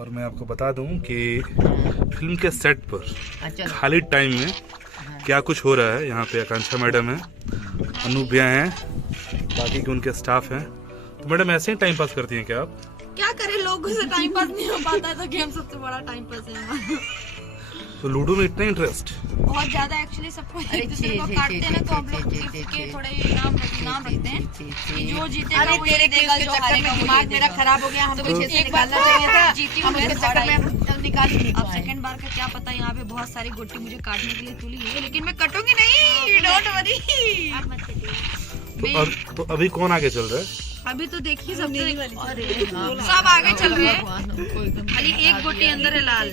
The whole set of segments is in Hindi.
और मैं आपको बता दूं कि फिल्म के सेट पर खाली टाइम में क्या कुछ हो रहा है। यहाँ पे आकांक्षा मैडम है, अनूप भैया हैं, बाकी के उनके स्टाफ हैं। तो मैडम ऐसे ही टाइम पास करती हैं क्या आप? क्या करें, लोगों से टाइम पास नहीं हो पाता है तो गेम सबसे बड़ा टाइम पास है हमारा। तो लूडो में इतना इंटरेस्ट? बहुत ज्यादा एक्चुअली। सबको एक दूसरे को काटते हैं ना, तो हम लोग इसके थोड़े इनाम रखते हैं कि जो जीतेगा वो ये देगा, जो हारेगा दिमाग मेरा खराब हो गया। हमको पीछे से निकालना चाहिए था, जीती हूं मैं चक्कर में निकाल नहीं। अब सेकंड बार का क्या पता, यहाँ पे बहुत सारी गोटी मुझे काटने के लिए तुली है, लेकिन मैं कटूंगी नहीं, डोंट वरी। तो अभी कौन आगे चल रहा है? अभी तो देखिए सब आगे चल रहे हैं, खाली एक गोटी अंदर है लाल।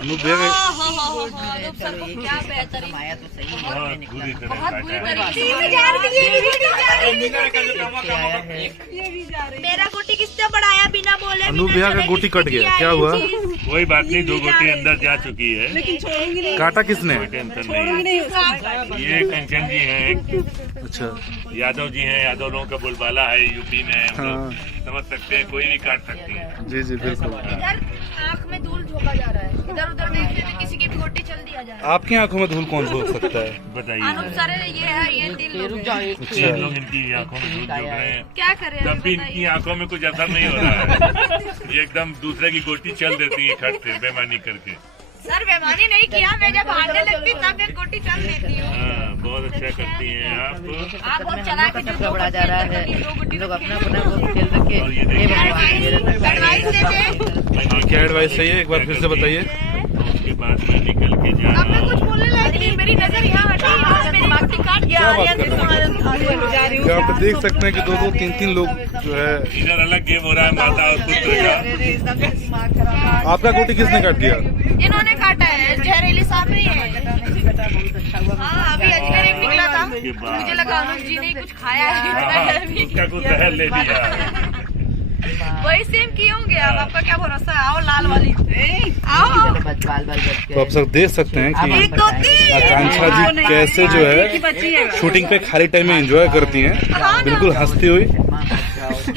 अनूप भैया सर को क्या बेहतरीन, बहुत बुरी तरीके से मेरा गोटी किसने बढ़ाया बिना बोले। अनूप भैया का गोटी कट गया, क्या हुआ? कोई बात नहीं, 2 गोटी अंदर जा चुकी है। काटा किसने? टेंशन नहीं, ये कंचन जी हैं, अच्छा यादव जी हैं, यादव लोगों का बोलबाला है यूपी में। हाँ। समझ सकते हैं, कोई भी काट सकती है। जी जी बिल्कुल। इधर आँख में धूल झोंका जा रहा है, इधर उधर देखने में किसी की भी गोटी चल दिया जा रहा है। आपकी आंखों में धूल कौन झोंक सकता है? बताइए। अनूप सर ये है, ये 3 लोग हैं। तीन लोग इनकी आंखों में धूल झोंक रहे हैं, क्या करें तब भी इनकी आंखों में कुछ असर नहीं हो रहा है। ये एकदम दूसरे की गोटी चल देती है खट से बेमानी करके। सर बेमानी नहीं किया, मैं जब हारने लगती तब एक गोटी चल देती हूँ। हाँ, बहुत अच्छा करती हैं आप बहुत चला के जो बढ़ा जा रहा है, लोग अपना अपना खेल रखे। और ये देखिए एडवाइस देते। क्या एडवाइस चाहिए, एक बार फिर से बताइए। उसके बाद में निकल के अब मैं जाना। कुछ बोलने लायक नहीं, मेरी नजर यहाँ हटी, यहाँ मेरी गोटी काट गया। क्या बात कर रहे हैं? आप देख सकते हैं कि 2-2, 3-3 लोग जो है। इधर अलग गेम हो रहा है माता और पुत्र का। आपका गोटी किसने काट दिया? इन्होंने काटा है, जहरीली सांप है। हाँ, अभी अजगर एक निकला था, मुझे लगा अनुज जी ने कुछ खाया है, उसका कुछ जहर ले लिया। वही सेम किए होंगे। अब आपका क्या भरोसा है? आओ लाल वाली, आओ। तो आप सब देख सकते हैं कि आकांक्षा जी कैसे जो है शूटिंग पे खाली टाइम में एंजॉय करती हैं, बिल्कुल हंसती हुई।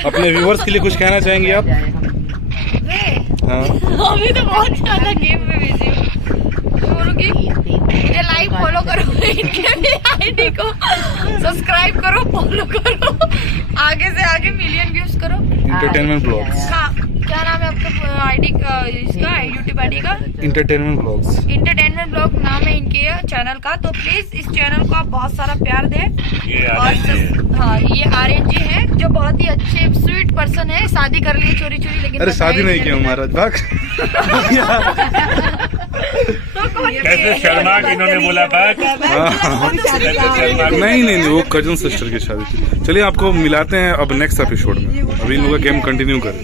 अपने व्यूवर्स के लिए कुछ कहना चाहेंगे आप? हाँ। अभी तो बहुत ज्यादा गेम में बिजी हूँ। मुझे लाइक फॉलो करो, इनके भी आईडी को सब्सक्राइब करो, फॉलो करो, आगे से आगे मिलियन व्यूज करो। Entertainment blogs. हाँ, क्या नाम है आपका आईडी का, इसका यूट्यूब आईडी का? Entertainment blogs. इंटरटेनमेंट ब्लॉग नाम है इनके चैनल का। तो प्लीज इस चैनल को आप बहुत सारा प्यार दें। और हाँ, ये आर्यन जी है जो बहुत ही अच्छे स्वीट पर्सन है, शादी कर लिए चोरी चोरी, लेकिन अरे शादी नहीं किया महाराज, भाग। कैसे शर्मा के इन्होंने बोला बात। नहीं, वो कजन सिस्टर की शादी थी। चलिए आपको मिलाते हैं अब नेक्स्ट एपिसोड में। अभी इन लोगों का गेम कंटिन्यू करें।